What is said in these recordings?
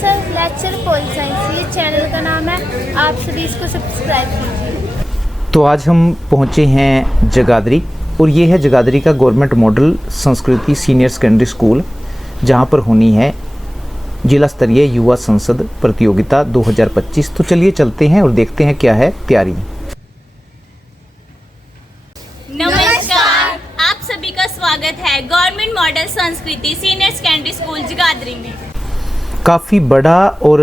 Sir lecture pol science, ये channel का नाम है, आप सभी इसको सब्सक्राइब कीजिए। तो आज हम पहुँचे हैं जगाधरी और ये है जगाधरी का गवर्नमेंट मॉडल संस्कृति सीनियर सेकेंडरी स्कूल, जहाँ पर होनी है जिला स्तरीय युवा संसद प्रतियोगिता 2025। तो चलिए चलते हैं और देखते हैं क्या है तैयारी। नमस्कार, आप सभी का स्वागत है गवर्नमेंट मॉडल संस्कृति सीनियर सेकेंडरी स्कूल जगाधरी में। काफ़ी बड़ा और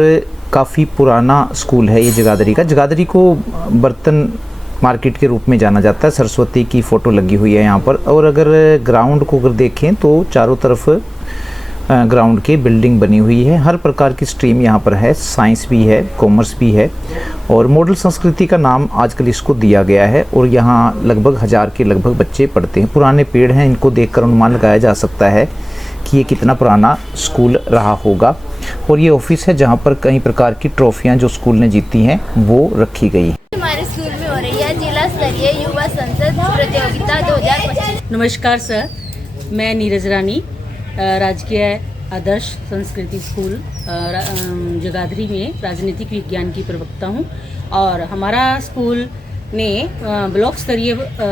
काफ़ी पुराना स्कूल है ये जगाधरी का। जगाधरी को बर्तन मार्केट के रूप में जाना जाता है। सरस्वती की फ़ोटो लगी हुई है यहाँ पर। और अगर ग्राउंड को अगर देखें तो चारों तरफ ग्राउंड के बिल्डिंग बनी हुई है। हर प्रकार की स्ट्रीम यहाँ पर है, साइंस भी है, कॉमर्स भी है और मॉडल संस्कृति का नाम आजकल इसको दिया गया है। और यहाँ लगभग 1000 के लगभग बच्चे पढ़ते हैं। पुराने पेड़ हैं, इनको देखकर अनुमान लगाया जा सकता है कि ये कितना पुराना स्कूल रहा होगा। और ये ऑफिस है जहाँ पर कई प्रकार की ट्रॉफियाँ जो स्कूल ने जीती हैं वो रखी गई। हमारे स्कूल में हो रही है जिला स्तरीय युवा संसद प्रतियोगिता 2025। नमस्कार सर, मैं नीरज रानी राजकीय आदर्श संस्कृति स्कूल जगाधरी में राजनीतिक विज्ञान की प्रवक्ता हूँ। और हमारा स्कूल ने ब्लॉक स्तरीय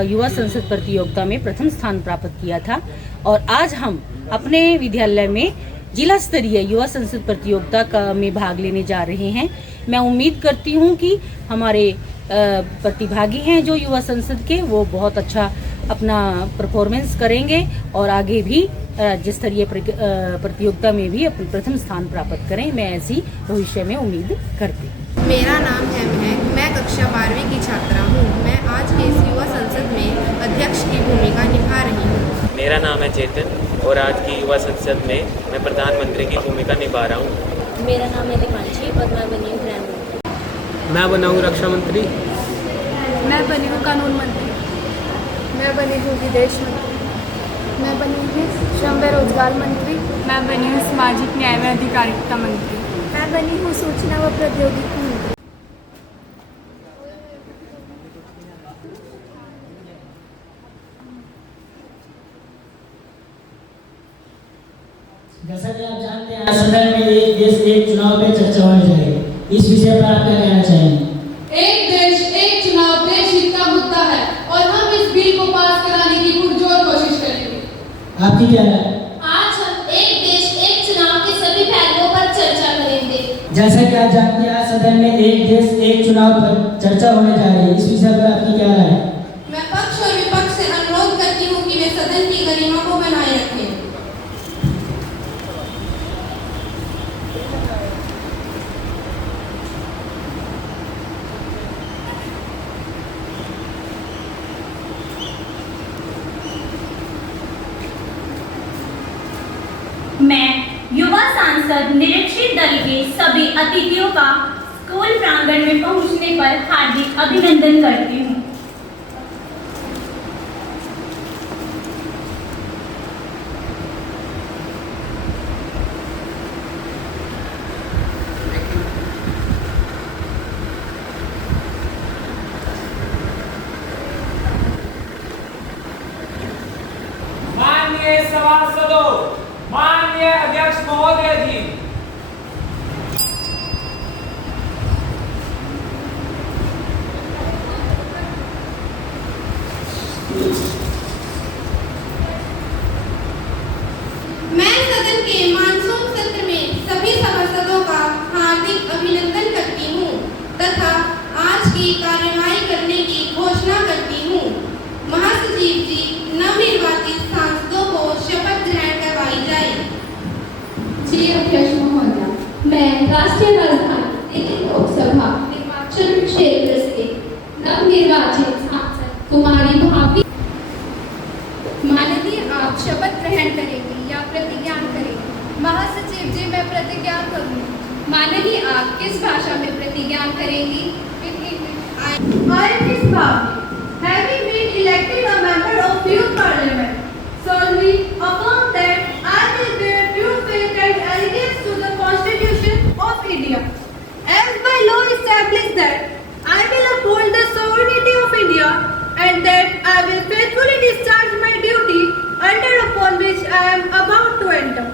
युवा संसद प्रतियोगिता में प्रथम स्थान प्राप्त किया था। और आज हम अपने विद्यालय में जिला स्तरीय युवा संसद प्रतियोगिता में भाग लेने जा रहे हैं। मैं उम्मीद करती हूँ कि हमारे प्रतिभागी हैं जो युवा संसद के, वो बहुत अच्छा अपना परफॉर्मेंस करेंगे और आगे भी राज्य स्तरीय प्रतियोगिता में भी अपना प्रथम स्थान प्राप्त करें। मैं ऐसी भविष्य में उम्मीद करती हूँ। मेरा नाम है महक, मैं कक्षा 12वीं की छात्रा हूँ। मैं आज के इस युवा संसद में अध्यक्ष की भूमिका निभा रही हूँ। मेरा नाम है चेतन और आज की युवा संसद में मैं प्रधानमंत्री की भूमिका निभा रहा हूँ। मेरा नाम है दीपांशी और मैं बनी हूँ गृह मंत्री। मैं बना हूँ रक्षा मंत्री। मैं बनी हूँ कानून मंत्री। मैं बनी हूँ विदेश मंत्री। मैं बनी हूँ श्रम व रोजगार मंत्री। मैं बनी हूँ सामाजिक न्याय व अधिकारिता मंत्री। मैं बनी हूँ सूचना व प्रौद्योगिकी मंत्री। जैसा कि आप जानते हैं, सदन में एक देश एक चुनाव पे चर्चा होनी चाहिए। इस विषय पर आप क्या कहना चाहेंगे? एक देश एक चुनाव देश हित का मुद्दा है और हम इस बिल को पास कराने की पुरजोर कोशिश करेंगे। आपकी क्या राय? आज हम एक देश एक चुनाव के सभी पहलुओं पर चर्चा करेंगे। जैसा कि आप जानते हैं, सदन में एक देश एक चुनाव पर चर्चा होने जा रही है। इस विषय पर आपकी क्या राय है? मैं पक्ष और विपक्ष से अनुरोध करती हूँ कि वे सदन की गरिमा को बनाए रखें। मैं युवा सांसद निरीक्षित दल के सभी अतिथियों का स्कूल प्रांगण में पहुंचने पर हार्दिक अभिनंदन करती हूं। माननीय सभासदों, माननीय अध्यक्ष महोदय जी, मैं सदन के मानसून सत्र में सभी सभासदों का हार्दिक अभिनंदन करती हूँ तथा आज की कार्यवाही करने की घोषणा करती हूँ। महासचिव जी, नवनिर्वाचित सांसदों को शपथ ग्रहण करवाई जाए। श्री अध्यक्ष महोदय, मैं राष्ट्रीय राजधानी दिल्ली लोकसभा निर्वाचन क्षेत्र से नवनिर्वाचित सांसद कुमारी भाभी। माननीय, आप शपथ ग्रहण करेंगी या प्रतिज्ञा करेंगी? महासचिव जी, मैं प्रतिज्ञा करूँगी। माननीय, आप किस भाषा में प्रतिज्ञा करेंगी? I, Miss Bhavni, having been elected a member of Youth Parliament, solemnly affirm that I will bear true faith and allegiance to the Constitution of India, as by law established that I will uphold the sovereignty of India and that I will faithfully discharge my duty under upon which I am about to enter.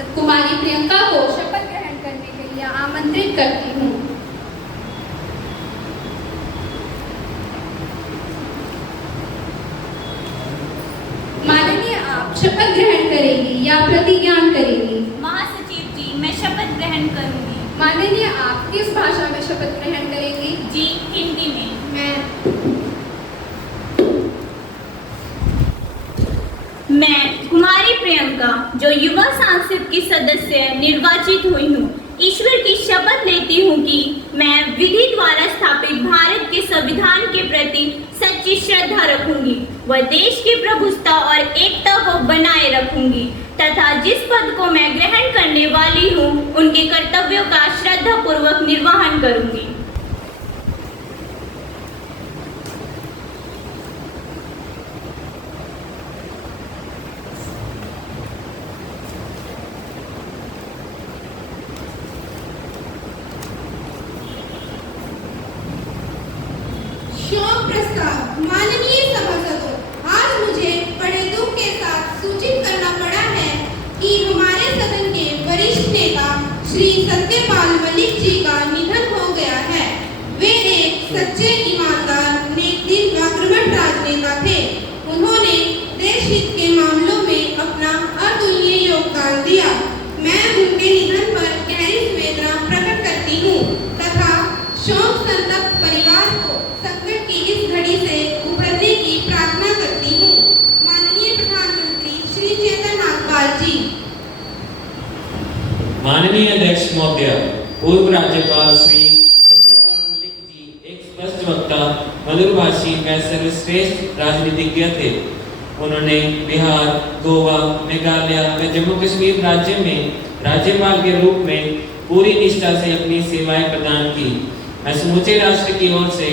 सांसद कुमारी प्रियंका को शपथ ग्रहण करने के लिए आमंत्रित करती हूँ। माननीय, आप शपथ ग्रहण करेंगी या प्रतिज्ञान करेंगी? महासचिव जी, मैं शपथ ग्रहण करूंगी। माननीय, आप किस भाषा में शपथ ग्रहण करेंगी? जी, हिंदी में। मैं कुमारी प्रियंका, जो युवा सांसद की सदस्य निर्वाचित हुई हूँ, ईश्वर की शपथ लेती हूँ कि मैं विधि द्वारा स्थापित भारत के संविधान के प्रति सच्ची श्रद्धा रखूंगी व देश की प्रभुता और एकता को बनाए रखूंगी तथा जिस पद को मैं ग्रहण करने वाली हूँ उनके कर्तव्यों का श्रद्धापूर्वक निर्वहन करूंगी। शोक प्रस्ताव। माननीय सभासदों, आज मुझे बड़े दुख के साथ सूचित करना पड़ा है कि हमारे सदन के वरिष्ठ नेता श्री सत्यपाल मलिक जी का निधन हो गया है। वे एक सच्चे, ईमानदार, नेकदिल व कर्मठ राजनेता थे। उन्होंने देश हित के मामलों में अपना अतुलनीय योगदान दिया। मैं उनके निधन पर गहरी संवेदना प्रकट करती हूँ तथा शोक संतप्त परिवार को संकट की इस घड़ी से उभरने की प्रार्थना करती हूँ। माननीय प्रधानमंत्री श्री चेतन नागपाल जी। माननीय अध्यक्ष महोदय, पूर्व राज्यपाल श्री सत्यपाल मलिक जी एक स्पष्ट वक्ता, मधुरभाषी व सर्वश्रेष्ठ राजनीतिज्ञ थे। उन्होंने बिहार, गोवा, मेघालय व जम्मू कश्मीर राज्य में राज्यपाल के रूप में पूरी निष्ठा से अपनी सेवाएं प्रदान की। मैं समूचे राष्ट्र की ओर से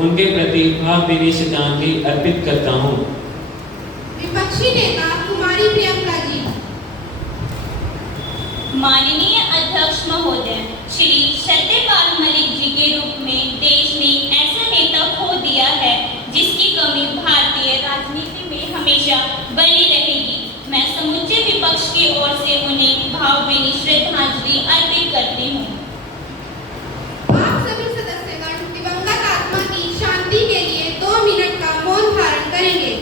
उनके प्रति भावभीनी श्रद्धांजलि अर्पित करता हूँ। विपक्षी नेता कुमारी प्रियंका जी। माननीय अध्यक्ष महोदय, श्री सत्यपाल मलिक जी के रूप में देश ने ऐसा नेता खो दिया है जिसकी कमी भारतीय राजनीति में हमेशा बनी रहेगी। मैं समूचे विपक्ष की ओर से उन्हें भावभीनी श्रद्धांजलि अर्पित करती हूँ। आप सभी सदस्यगण दिवंगत आत्मा की शांति के लिए 2 मिनट का मौन धारण करेंगे।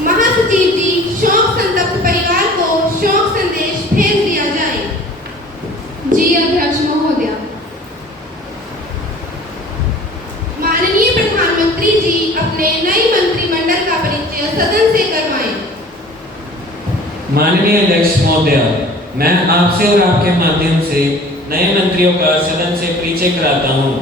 महासचिव जी, शोक संतप्त परिवार को शोक संदेश भेज दिया जाए। जी अध्यक्ष महोदय। माननीय प्रधानमंत्री जी अपने नए मंत्रिमंडल का परिचय सदन से करवाएं। माननीय अध्यक्ष महोदय, मैं आपसे और आपके माध्यम से नए मंत्रियों का सदन से परिचय कराता हूँ।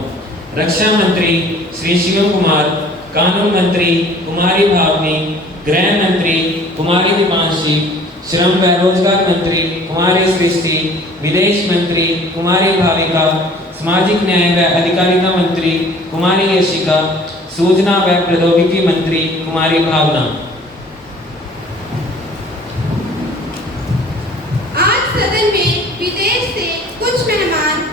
रक्षा मंत्री श्री शिव कुमार, कानून मंत्री कुमारी भावनी, गृह मंत्री कुमारी दीपांशी, श्रम व रोजगार मंत्री कुमारी सृष्टि, विदेश मंत्री कुमारी भाविका, सामाजिक न्याय व अधिकारिता मंत्री कुमारी यशिका, सूचना व प्रौद्योगिकी मंत्री कुमारी भावना। आज सदन में विदेश से कुछ मेहमान,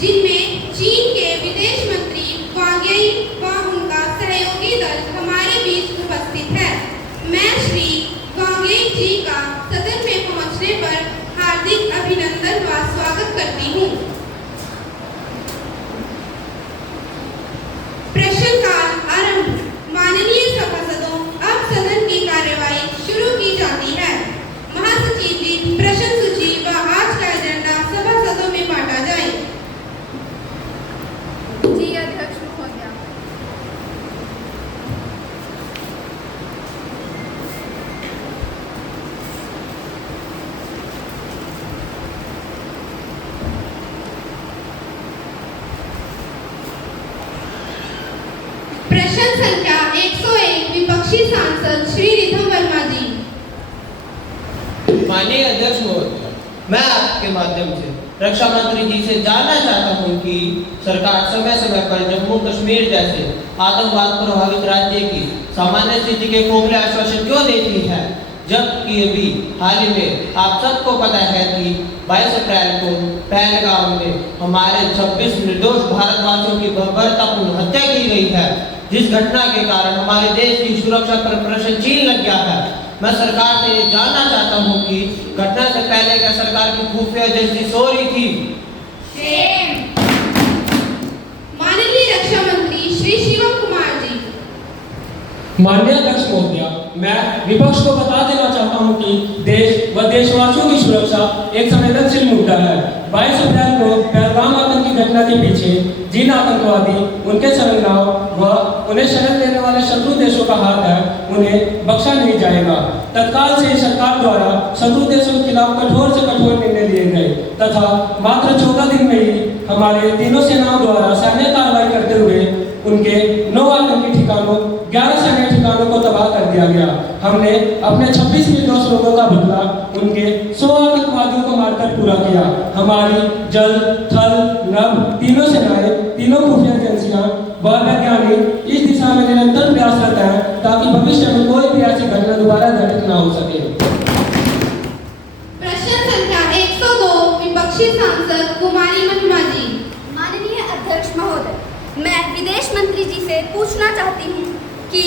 जिनमें चीन के विदेश मंत्री वांग यी व उनका सहयोगी दल हमारे बीच उपस्थित है। मैं श्री वांग यी जी का सदन में पहुंचने पर हार्दिक अभिनंदन व स्वागत करती हूँ। प्रश्नकाल आरंभ। माननीय सभासदों, अब सदन की कार्यवाही शुरू की जाती है। महासचिव जी, प्रश्न सूची व आज का एजेंडा सभासदों में बांटा जाए। जी अध्यक्ष महोदय। प्रश्न संख्या 101, विपक्षी सांसद श्री रिधम वर्मा जी। माननीय अध्यक्ष महोदय, मैं आपके माध्यम से रक्षा मंत्री जी से जानना चाहता हूं कि सरकार समय समय पर जम्मू कश्मीर जैसे आतंकवाद प्रभावित राज्य की सामान्य स्थिति के खोखले आश्वासन क्यों देती है, जबकि अभी हाल ही में आप सबको पता है कि 22 अप्रैल को पहलगाम में हमारे 26 निर्दोष भारतवासियों की बर्बरतापूर्ण हत्या की गई है, जिस घटना के कारण हमारे देश की सुरक्षा पर प्रश्न चिन्ह लग गया है। मैं सरकार से ये जानना चाहता हूँ कि घटना से पहले क्या सरकार की खुफिया एजेंसी सो रही थी? माननीय रक्षा मंत्री श्री शिवम कुमार जी। माननीय अध्यक्ष महोदया, मैं विपक्ष को बता देना चाहता हूं कि देश व देशवासियों की सुरक्षा एक संवेदनशील मुद्दा है। 22 अप्रैल को पहलगाम आतंकी घटना के पीछे जिन आतंकवादी, उनके सरगनाओं व उन्हें शरण देने वाले शत्रु देशों का हाथ है, उन्हें बख्शा नहीं जाएगा। तत्काल से सरकार द्वारा शत्रु देशों के खिलाफ कठोर से कठोर निर्णय लिए गए तथा मात्र 14 दिन में ही हमारे तीनों सेनाओं द्वारा सैन्य कार्रवाई करते हुए उनके 9 आतंकी ठिकानों, 11 सैन्य ठिकानों को तबाह कर दिया गया। हमने अपने 26 निर्दोष लोगों का बदला उनके 100 आतंकवादियों को मारकर पूरा किया। हमारी जल, थल, नभ तीनों सेनाएं, तीनों खुफिया एजेंसियां व वैज्ञानिक इस दिशा में निरंतर प्रयासरत हैं ताकि भविष्य में कोई भी ऐसी घटना दोबारा घटित न हो सके। प्रश्न संख्या 102 विपक्षी सांसद कुमारी महिमा जी। माननीय अध्यक्ष महोदय, मैं विदेश मंत्री जी से पूछना चाहती हूँ कि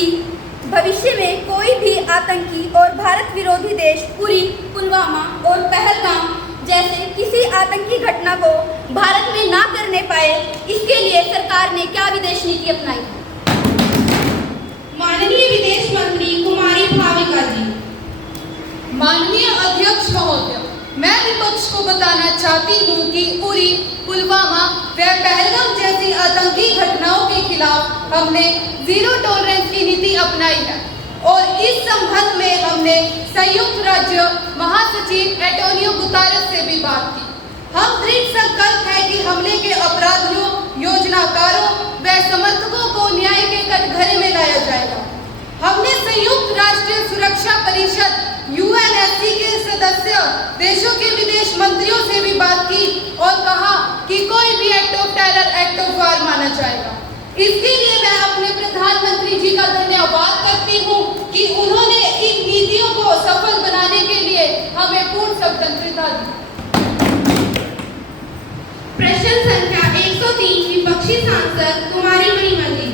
भविष्य में कोई भी आतंकी और भारत विरोधी देश उरी, पुलवामा और पहलगाम जैसे किसी आतंकी घटना को भारत में ना करने पाए, इसके लिए सरकार ने क्या विदेश नीति अपनाई? माननीय विदेश मंत्री कुमारी भाविका जी। माननीय अध्यक्ष महोदय, मैं विपक्ष को बताना चाहती हूँ कि उरी, पुलवामा व पहलगाम जैसी आतंकी घटनाओं के खिलाफ हमने जीरो टॉलरेंस की नीति अपनाई है और इस संबंध में हमने संयुक्त राज्य महासचिव एंटोनियो गुतेरेस से भी बात की। हम दृढ़ संकल्प है कि हमले के अपराधियों, योजनाकारों व समर्थकों को न्याय के कटघरे में लाया जाएगा। हमने संयुक्त राष्ट्र सुरक्षा परिषद UNSC के सदस्य देशों के विदेश मंत्रियों से भी बात की और कहा कि कोई भी act of terror act of war माना जाएगा। इसके लिए मैं अपने प्रधानमंत्री जी का धन्यवाद करती हूँ कि उन्होंने इन नीतियों को सफल बनाने के लिए हमें पूर्ण स्वतंत्रता दी। प्रश्न संख्या 103 विपक्षी सांसद कुमारी महिमा जी।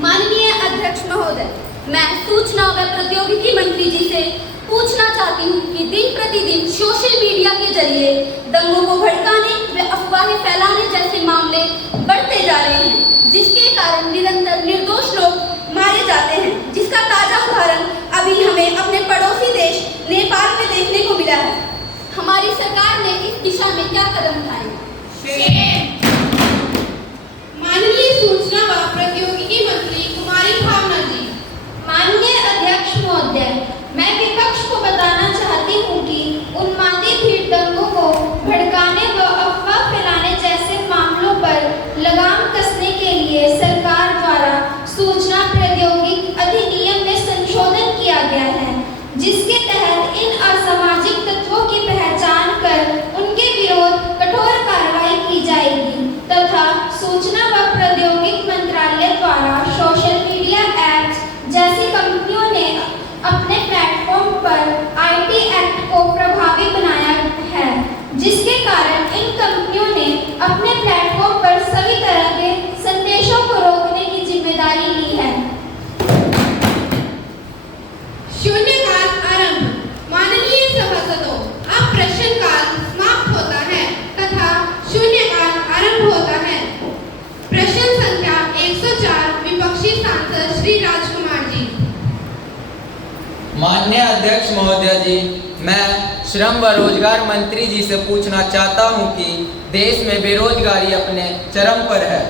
माननीय अध्यक्ष महोदय, मैं सूचना व प्रौद्योगिकी मंत्री जी से पूछना चाहती हूँ कि दिन प्रतिदिन सोशल मीडिया के जरिए दंगों को भड़काने व अफवाहें फैलाने जैसे मामले बढ़ते जा रहे हैं, जिसके कारण निरंतर निर्दोष लोग मारे जाते हैं, जिसका ताजा उदाहरण अभी हमें अपने पड़ोसी देश नेपाल में देखने को मिला है। हमारी सरकार ने इस दिशा में क्या कदम उठाए? माननीय सूचना व प्रौद्योगिकी मंत्री कुमारी भावना जी। माननीय अध्यक्ष महोदय, मैं विपक्ष को बताना चाहती हूँ कि उन्मादी भीड़ दंगों को भड़काने व अफवाह फैलाने जैसे मामलों पर लगाम कसने के लिए सरकार द्वारा सूचना प्रौद्योगिकी अधिनियम में संशोधन किया गया है, जिसके तहत इन असामाजिक तत्वों की पहचान कर उनके विरोध कठोर कार्रवाई की जाएगी तथा सूचना व प्रौद्योगिकी मंत्रालय द्वारा सोशल मीडिया ऐप्स जैसी कंपनियों ने अपने प्लेटफॉर्म पर IT एक्ट को प्रभावी बनाया है, जिसके कारण इन कंपनियों ने अपने प्लेटफॉर्म पर सभी तरह के संदेशों को रोकने की जिम्मेदारी ली है। शून्यकाल आरंभ। माननीय सभासदों, अब प्रश्नकाल समाप्त होता है तथा शून्यकाल आरंभ होता है। प्रश्न संख्या 104 विपक्षी सांसद श्री राजकुमार जी। माननीय अध्यक्ष महोदय जी, मैं श्रम व रोजगार मंत्री जी से पूछना चाहता हूं कि देश में बेरोजगारी अपने चरम पर है,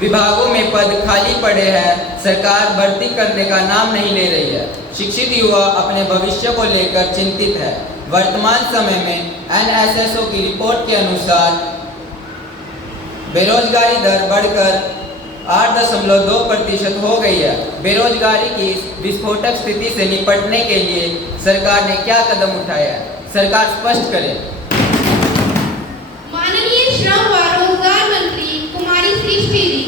विभागों में पद खाली पड़े हैं, सरकार भर्ती करने का नाम नहीं ले रही है, शिक्षित युवा अपने भविष्य को लेकर चिंतित है। वर्तमान समय में NSSO की रिपोर्ट के अनुसार बेरोजगारी दर बढ़कर 8.2% हो गई है। बेरोजगारी की इस विस्फोटक स्थिति से निपटने के लिए सरकार ने क्या कदम उठाया है? सरकार स्पष्ट करे। माननीय श्रम व रोजगार मंत्री कुमारी सृष्टि जी।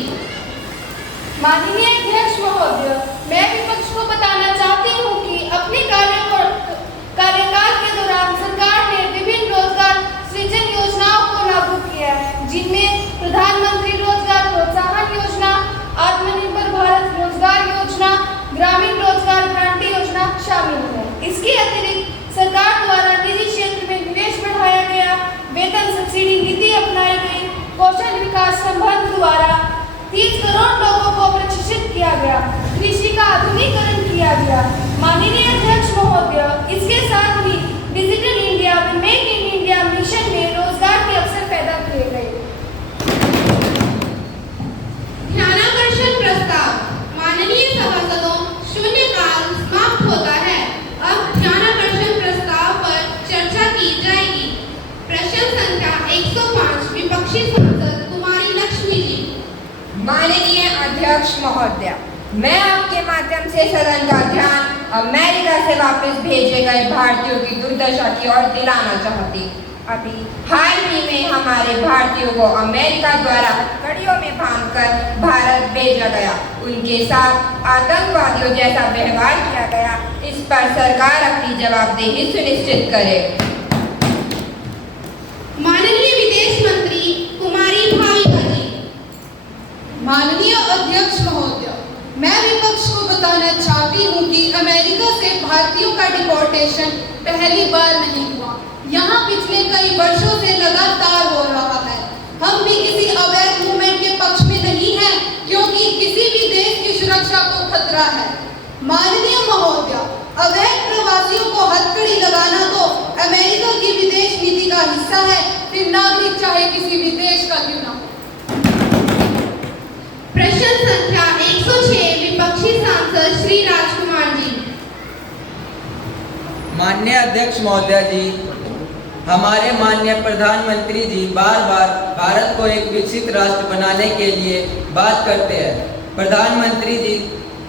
माननीय अध्यक्ष महोदय, मैं विपक्ष को बताना चाहती हूँ कि अपने कार्य इसके अतिरिक्त सरकार द्वारा निजी क्षेत्र में निवेश बढ़ाया गया, वेतन सब्सिडी नीति अपनाई गई, कौशल विकास संबंध द्वारा 30 करोड़ लोगों को प्रशिक्षित किया गया, कृषि का आधुनिकीकरण किया गया। माननीय अध्यक्ष महोदय, इसके साथ ही डिजिटल इंडिया व मेक इन इंडिया मिशन में रोजगार के अवसर पैदा किए गए। ध्यानाकर्षण प्रस्ताव। माननीय सभासदों, शून्यकाल समाप्त होता है। अब ध्यानाकर्षण प्रस्ताव पर चर्चा की जाएगी। प्रश्न संख्या 105 विपक्षी सांसद कुमारी लक्ष्मी जी। माननीय अध्यक्ष महोदय, मैं आपके माध्यम से सदन का ध्यान अमेरिका से वापस भेजे गए भारतीयों की दुर्दशा की ओर दिलाना चाहती। अभी हाल ही में हमारे भारतीयों को अमेरिका द्वारा हथकड़ियों में बांधकर भारत भेजा गया। उनके साथ आतंकवादियों जैसा व्यवहार किया गया। इस पर सरकार अपनी जवाबदेही सुनिश्चित करे। माननीय विदेश मंत्री कुमारी भाविका जी। माननीय अध्यक्ष महोदय, मैं विपक्ष को बताना चाहती हूँ कि अमेरिका से भारतीयों का डिपोर्टेशन पहली बार नहीं हुआ। यहाँ पिछले कई वर्षों से लगातार हो रहा है। हम भी किसी अवैध मूवमेंट के पक्ष में नहीं हैं, क्योंकि किसी भी देश की सुरक्षा को खतरा है। माननीय महोदय, अवैध प्रवासियों को हथकड़ी लगाना तो अमेरिका की विदेश नीति का हिस्सा है, फिर नागरिक चाहे किसी भी देश का क्यों ना हो। प्रश्न संख्या 106 विपक्षी सांसद श्री राजकुमार जी। माननीय अध्यक्ष महोदय जी, हमारे माननीय प्रधानमंत्री जी बार बार भारत को एक विकसित राष्ट्र बनाने के लिए बात करते हैं। प्रधानमंत्री जी,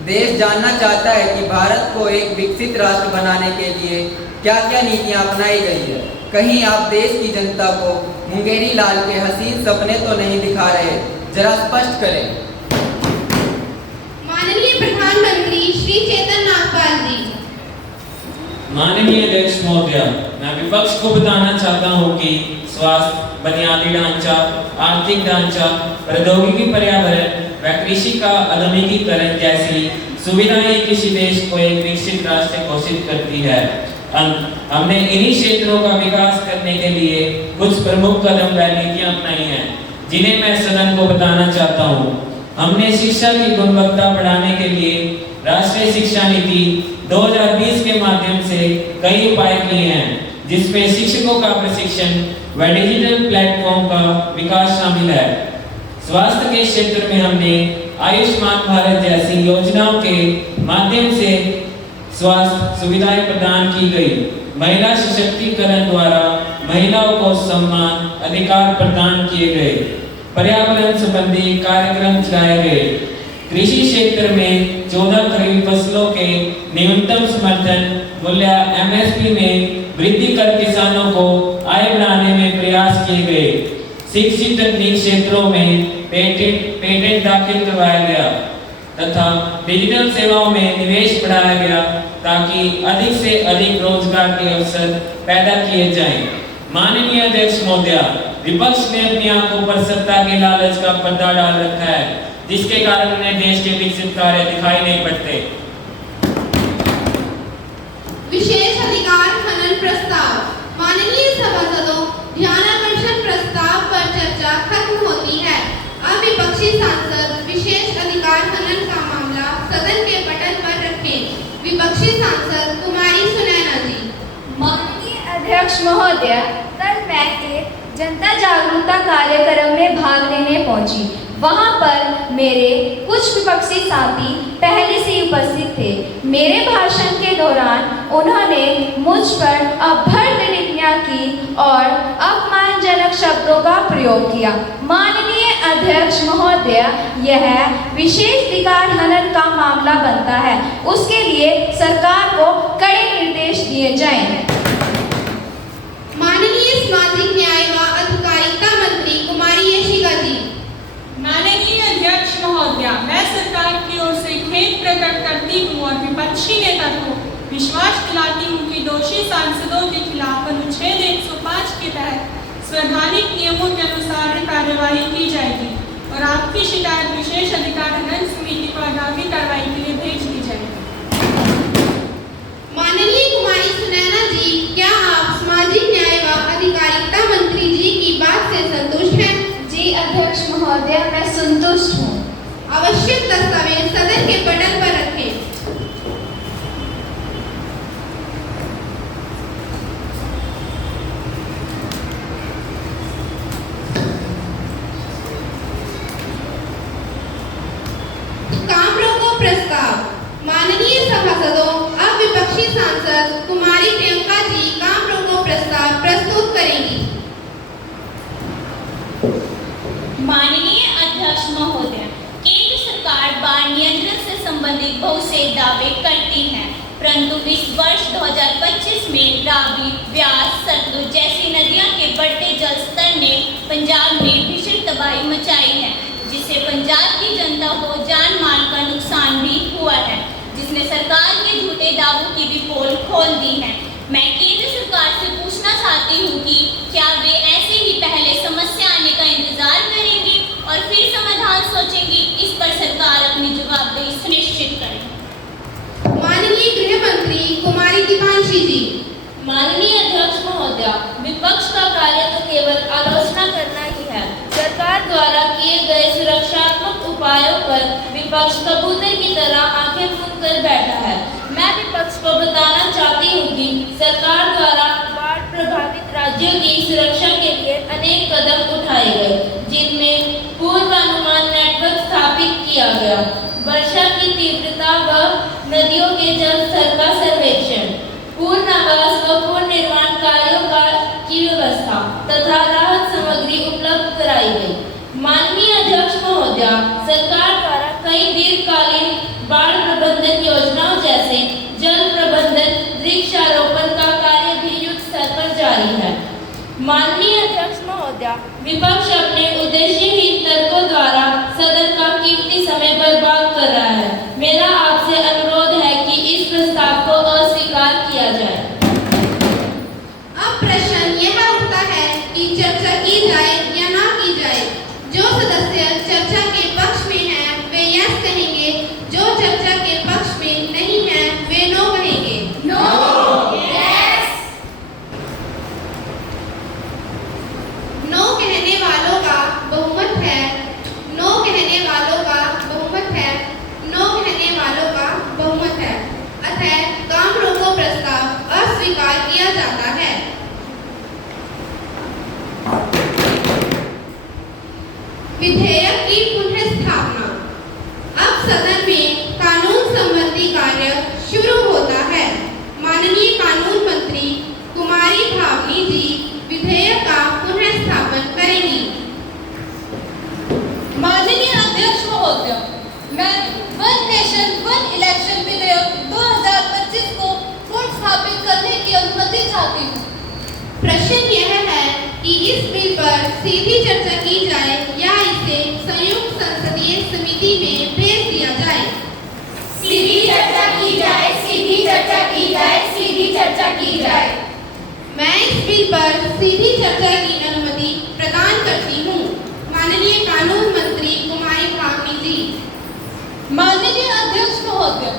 देश जानना चाहता है कि भारत को एक विकसित राष्ट्र बनाने के लिए क्या क्या नीतियां अपनाई गई है। कहीं आप देश की जनता को मुंगेरी लाल के हसीन सपने तो नहीं दिखा रहे, जरा स्पष्ट करें। माननीय प्रधानमंत्री श्री चेतन नागपाल जी। माननीय अध्यक्ष महोदय, मैं विपक्ष को बताना चाहता हूं कि स्वास्थ्य, बुनियादी ढांचा, आर्थिक ढांचा, प्रौद्योगिकी, पर्यावरण व कृषि का आधुनिकीकरण जैसी सुविधाएं किसी देश को एक विकसित राष्ट्र घोषित करती है। हमने इन्हीं क्षेत्रों का विकास करने के लिए कुछ प्रमुख कदम व नीतियां अपनाई हैं, जिन्हें मैं सदन को बताना चाहता हूं। हमने शिक्षा की गुणवत्ता बढ़ाने के लिए राष्ट्रीय शिक्षा नीति 2020 के माध्यम से कई उपाय किए हैं, जिसमें शिक्षकों का प्रशिक्षण व डिजिटल प्लेटफॉर्म का विकास शामिल है। स्वास्थ्य के क्षेत्र में हमने आयुष्मान भारत जैसी योजनाओं के माध्यम से स्वास्थ्य सुविधाएं प्रदान की गई। महिला सशक्तिकरण द्वारा महिलाओं को सम्मान अधिकार प्रदान किए गए। पर्यावरण संबंधी कार्यक्रम चलाए गए। कृषि क्षेत्र में 14 खरीफ फसलों के न्यूनतम समर्थन मूल्य MSP में वृद्धि कर किसानों को आय बढ़ाने में प्रयास किए गए। शिक्षित तकनीक क्षेत्रों में पेटेंट दाखिल करवाया गया तथा डिजिटल सेवाओं में निवेश बढ़ाया गया, ताकि अधिक से अधिक रोजगार के अवसर पैदा किए जाएं। माननीय अध्यक्ष महोदय, विपक्ष ने अपनी आंखों पर सत्ता के लालच का पर्दा डाल रखा है, जिसके कारण उन्हें देश के विकसित कार्य दिखाई नहीं पड़ते। विशेष अधिकार हनन प्रस्ताव। माननीय सभासदों, ध्यानाकर्षण प्रस्ताव पर चर्चा खत्म होती है। अब विपक्षी सांसद विशेष अधिकार हनन का मामला सदन के पटल पर रखें। विपक्षी सांसद कुमारी सुनैना जी। माननीय अध्यक्ष महोदय, कल मैं एक जनता जागरूकता कार्यक्रम में भाग लेने पहुंची। वहां पर मेरे कुछ विपक्षी साथी पहले से उपस्थित थे। मेरे भाषण के दौरान उन्होंने मुझ पर अभद्र टिप्पणियां की और अपमानजनक शब्दों का प्रयोग किया। माननीय अध्यक्ष महोदय, यह विशेष अधिकार हनन का मामला बनता है। उसके लिए सरकार को कड़े निर्देश दिए जाएं। माननीय सामाजिक न्याय व अधिकारिता मंत्री कुमारी यशिका जी। माननीय अध्यक्ष महोदय, मैं सरकार की ओर से खेद प्रकट करती हूँ और विपक्षी नेता को विश्वास दिलाती हूँ कि दोषी सांसदों के खिलाफ अनुच्छेद 105 के तहत संवैधानिक नियमों के अनुसार कार्यवाही की जाएगी और आपकी शिकायत विशेष अधिकार हनन समिति को आगामी कार्रवाई के लिए भेज दी जाएगी। माननीय कुमारी जी, क्या आप सामाजिक न्याय व अधिकारिता मंत्री जी की बात से संतुष्ट हैं? जी अध्यक्ष महोदय, मैं संतुष्ट हूँ। आवश्यक दस्तावेज सदन के पटल पर रखें। काम रोको प्रस्ताव। माननीय सभासदों, अब विपक्षी सांसद कुमारी प्रियंका जी काम रोको प्रस्ताव प्रस्तुत करेंगी। माननीय अध्यक्ष महोदय, केंद्र सरकार बाढ़ नियंत्रण से संबंधित बहुत से दावे करती है, परंतु इस वर्ष 2025 में रावी, ब्यास, सतलुज जैसी नदियों के बढ़ते जल स्तर ने पंजाब में भीषण तबाही मचाई है, जिससे पंजाब की जनता को जान माल का नुकसान भी हुआ है, जिसने सरकार के झूठे दावों की भी पोल खोल दी है। मैं केंद्र सरकार से पूछना चाहती हूँ कि क्या वे ऐसे ही पहले समस्या आने का इंतजार करेंगी और फिर समाधान सोचेंगी? इस पर सरकार अपनी जवाबदेही सुनिश्चित करे। माननीय गृह मंत्री कुमारी दीपांशी जी। माननीय अध्यक्ष महोदय, विपक्ष का कार्य तो केवल आलोचना करना ही है। सरकार द्वारा किए गए सुरक्षात्मक उपायों पर विपक्ष कबूतर की तरह आंखें मूंद कर बैठा है। मैं विपक्ष को बताना चाहती हूँ कि सरकार द्वारा बाढ़ प्रभावित राज्यों की सुरक्षा के लिए अनेक कदम उठाए गए, जिनमें पूर्वानुमान नेटवर्क स्थापित किया गया, वर्षा की तीव्रता व नदियों के जल स्तर का सर्वेक्षण, पूर्णावास व पुनर्निर्माण कार्यों की व्यवस्था तथा राहत सामग्री उपलब्ध कराई गई। माननीय अध्यक्ष महोदय, सरकार द्वारा कई दीर्घकालीन बाढ़ प्रबंधन योजनाओं जैसे जल प्रबंधन, वृक्षारोपण का कार्य भी युद्ध स्तर पर जारी है। माननीय अध्यक्ष महोदय, विपक्ष अपने उद्देश्यहीन तर्कों द्वारा सदन का कीमती समय बर्बाद कर रहा है। मेरा आपसे अनुरोध है कि इस प्रस्ताव को अस्वीकार किया जाए। अब प्रश्न यह उठता है कि चर्चा की जाए या ना की जाए। जो सदस्य चर्चा के पक्ष में हैं, वे यस कहेंगे, जो चर्चा के पक्ष में नहीं हैं, वे नो कहेंगे। No, yes. नो कहने वालों का बहुमत है। नो कहने वालों का बहुमत है। नो कहने वालों का बहुमत है। अतः काम रोको प्रस्ताव अस्वीकार किया जाता है। विधेयक की पुनः स्थापना। अब सदन में कानून संबंधी कार्य शुरू होता है। माननीय कानून मंत्री कुमारी भावनी जी विधेयक का पुनः स्थापन करेंगी। माननीय अध्यक्ष महोदय, मैं वन नेशन वन इलेक्शन विधेयक 2025 को पुनर्स्थापित करने की अनुमति चाहती हूँ। प्रश्न यह है कि इस बिल पर सीधी चर्चा की जाए या इसे संयुक्त संसदीय समिति में भेज दिया जाए। सीधी चर्चा की जाए, सीधी चर्चा की जाए, सीधी चर्चा की जाए। मैं इस बिल पर सीधी चर्चा की अनुमति प्रदान करती हूँ। माननीय कानून मंत्री कुमारी भावनी जी। माननीय अध्यक्ष महोदय,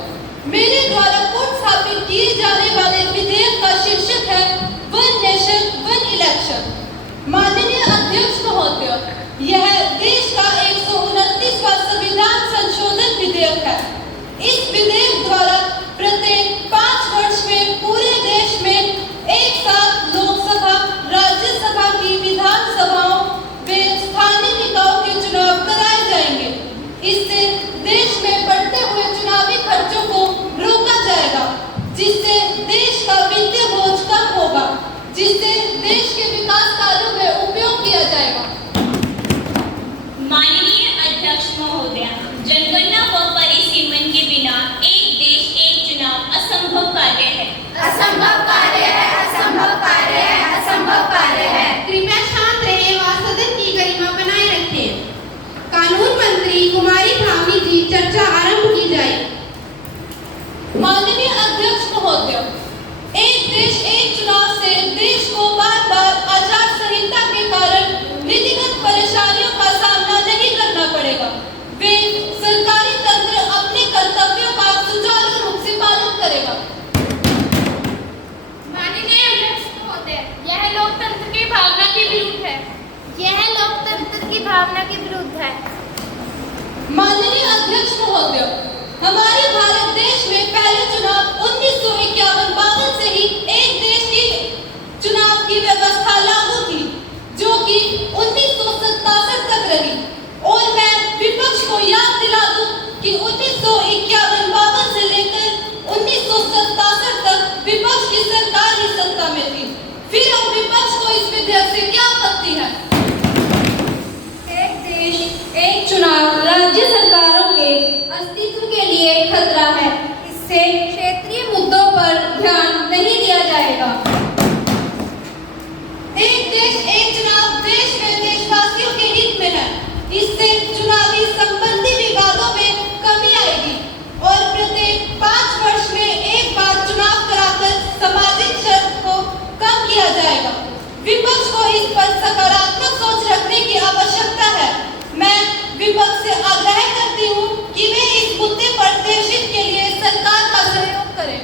मेरे द्वारा पुनर्स्थापित किए जाने वाले विधेयक का शीर्षक है वन नेशन वन इलेक्शन। माननीय अध्यक्ष महोदय, यह देश का 129वां संविधान संशोधन विधेयक है। इस विधेयक द्वारा प्रत्येक 5 वर्ष में पूरे देश में एक साथ लोकसभा, राज्यसभा की विधानसभाओं व स्थानीय निकायों के चुनाव कराए जाएंगे। इससे देश में बढ़ते हुए चुनावी खर्चों को रोका जाएगा, जिससे देश का वित्तीय बोझ कम होगा, जिससे देश के विकास कार्यों में उपयोग किया जाएगा। माननीय अध्यक्ष महोदय, जनगणना व परिसीमन के बिना एक देश एक चुनाव असंभव कार्य है। असंभव कार्य है, असंभव कार्य है, असंभव कार्य है। कृपया शांत रहे व सदन की गरिमा बनाए रखें। कानून मंत्री कुमारी भावनी जी, चर्चा आरंभ की जाए। माननीय अध्यक्ष महोदय, एक देश एक चुनाव से देश को बार-बार आचार संहिता के कारण नीतिगत परेशानियों का सामना नहीं करना पड़ेगा। वे सरकारी तंत्र अपने कर्तव्यों का सुचारू रूप से पालन करेगा। माननीय यह लोकतंत्र की भावना के विरुद्ध है। यह लोकतंत्र की भावना के विरुद्ध है। माननीय अध्यक्ष महोदय, हमारे भारत देश में पहले चुनाव 1951-52 से ही एक देश की चुनाव की व्यवस्था लागू थी, जो कि 1967 तक रही। और मैं विपक्ष को याद दिला दूं कि 1951-52 से लेकर 1967 तक विपक्ष की सरकार ही सत्ता में थी। फिर अब विपक्ष को इस विधेयक से क्या आपत्ति है? एक देश एक चुनाव राज्य सरकारों के अस्तित्व के लिए खतरा है। इससे क्षेत्रीय मुद्दों पर ध्यान नहीं दिया जाएगा। एक देश एक चुनाव देश में देशवासियों के हित में है। इससे चुनावी संबंधी विवादों में कमी आएगी और प्रत्येक 5 वर्ष में एक बार चुनाव कराकर सामाजिक शर्त को कम किया जाएगा। विपक्ष को इस पर सकारात्मक सोच रखने की आवश्यकता है। मैं विपक्ष से आग्रह करती हूँ कि वे इस मुद्दे पर देशहित के लिए सरकार का सहयोग करें।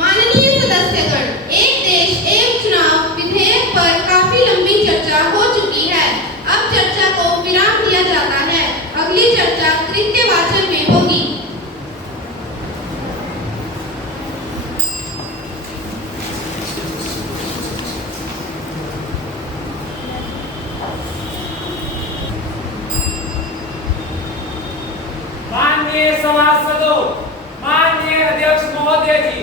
माननीय सदस्यगण, एक देश एक चुनाव विधेयक पर काफी लंबी चर्चा हो चुकी है। अब चर्चा को विराम दिया जाता है। अगली चर्चा तृतीय वाचन में होगी। माननीय सभासदों, माननीय अध्यक्ष महोदय जी,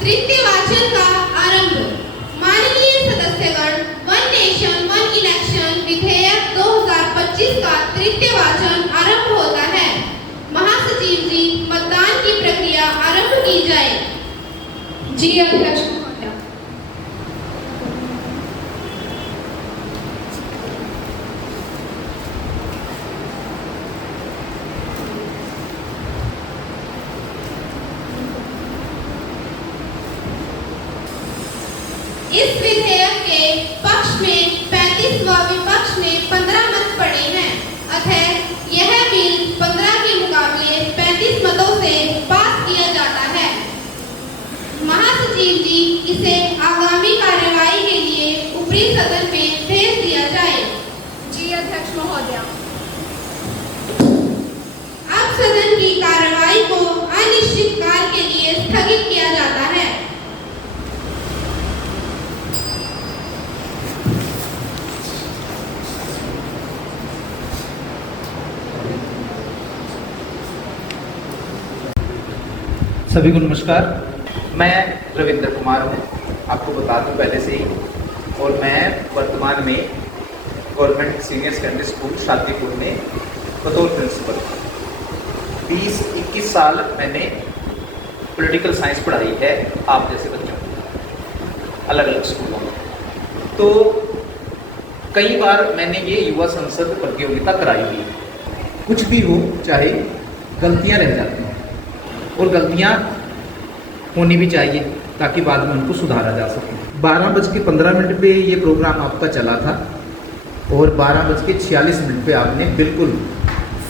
तृतीय वाचन का आरंभ। माननीय सदस्यगण, वन नेशन वन इलेक्शन विधेयक 2025 का तृतीय वाचन आरंभ होता है। महासचिव जी, मतदान की प्रक्रिया आरंभ की जाए। जी अध्यक्ष महोदय। इस विधेयक के पक्ष में 35 व विपक्ष में 15 मत पड़े हैं। अतः यह बिल 15 के मुकाबले 35 मतों से पास किया जाता है। महासचिव जी, इसे आगामी कार्यवाही के लिए ऊपरी सदन में भेज दिया जाए। जी अध्यक्ष महोदय। अब सदन की कार्यवाही को अनिश्चित काल के लिए स्थगित किया जाता है। सभी को नमस्कार। मैं रविंद्र कुमार हूँ, आपको बता दूँ पहले से ही, और मैं वर्तमान में government senior secondary school Shadipur में बतौर प्रिंसिपल 20-21 साल मैंने पॉलिटिकल साइंस पढ़ाई है आप जैसे बच्चों को अलग अलग स्कूलों में। तो कई बार मैंने ये युवा संसद प्रतियोगिता कराई हुई है। कुछ भी हो, चाहे गलतियाँ रह जाती हैं और गलतियाँ होनी भी चाहिए ताकि बाद में उनको सुधारा जा सके। 12:15 पे ये प्रोग्राम आपका चला था और 12:46 पे आपने बिल्कुल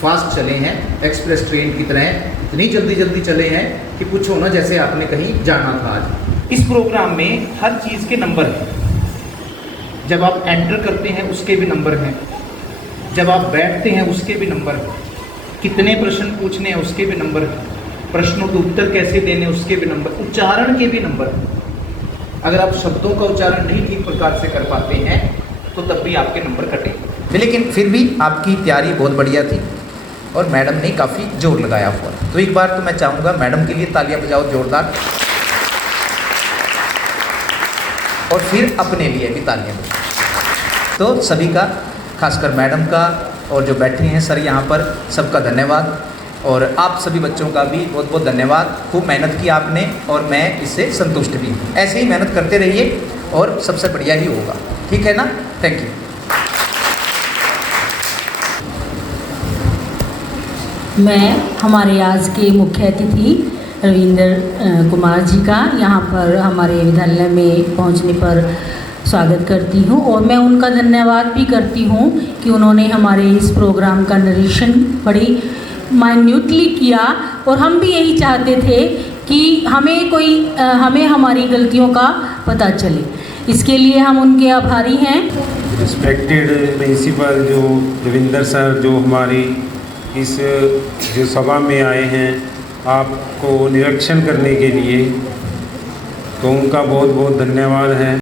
फास्ट चले हैं, एक्सप्रेस ट्रेन की तरह इतनी जल्दी चले हैं कि पूछो ना, जैसे आपने कहीं जाना था आज। इस प्रोग्राम में हर चीज़ के नंबर हैं। जब आप एंटर करते हैं उसके भी नंबर हैं, जब आप बैठते हैं उसके भी नंबर हैं, कितने प्रश्न पूछने हैं उसके भी नंबर हैं, प्रश्नों के उत्तर कैसे देने उसके भी नंबर, उच्चारण के भी नंबर हैं। अगर आप शब्दों का उच्चारण नहीं ठीक प्रकार से कर पाते हैं तो तब भी आपके नंबर कटेंगे। लेकिन फिर भी आपकी तैयारी बहुत बढ़िया थी और मैडम ने काफ़ी जोर लगाया हुआ। तो एक बार तो मैं चाहूँगा मैडम के लिए तालियां बजाओ जोरदार, और फिर अपने लिए भी तालियां बजाओ। तो सभी का, खासकर मैडम का और जो बैठे हैं सर यहाँ पर, सबका धन्यवाद। और आप सभी बच्चों का भी बहुत बहुत धन्यवाद। खूब मेहनत की आपने और मैं इससे संतुष्ट भी हूँ। ऐसे ही मेहनत करते रहिए और सबसे बढ़िया ही होगा, ठीक है ना? Thank you. मैं हमारे आज के मुख्य अतिथि रविंद्र कुमार जी का यहाँ पर हमारे विद्यालय में पहुँचने पर स्वागत करती हूँ और मैं उनका धन्यवाद भी करती हूँ कि उन्होंने हमारे इस प्रोग्राम का निरीक्षण बड़ी माइन्यूटली किया और हम भी यही चाहते थे कि हमें हमारी गलतियों का पता चले। इसके लिए हम उनके आभारी हैं। रिस्पेक्टेड प्रिंसिपल जो रविंदर सर जो हमारी इस जो सभा में आए हैं आपको निरीक्षण करने के लिए, तो उनका बहुत बहुत धन्यवाद है।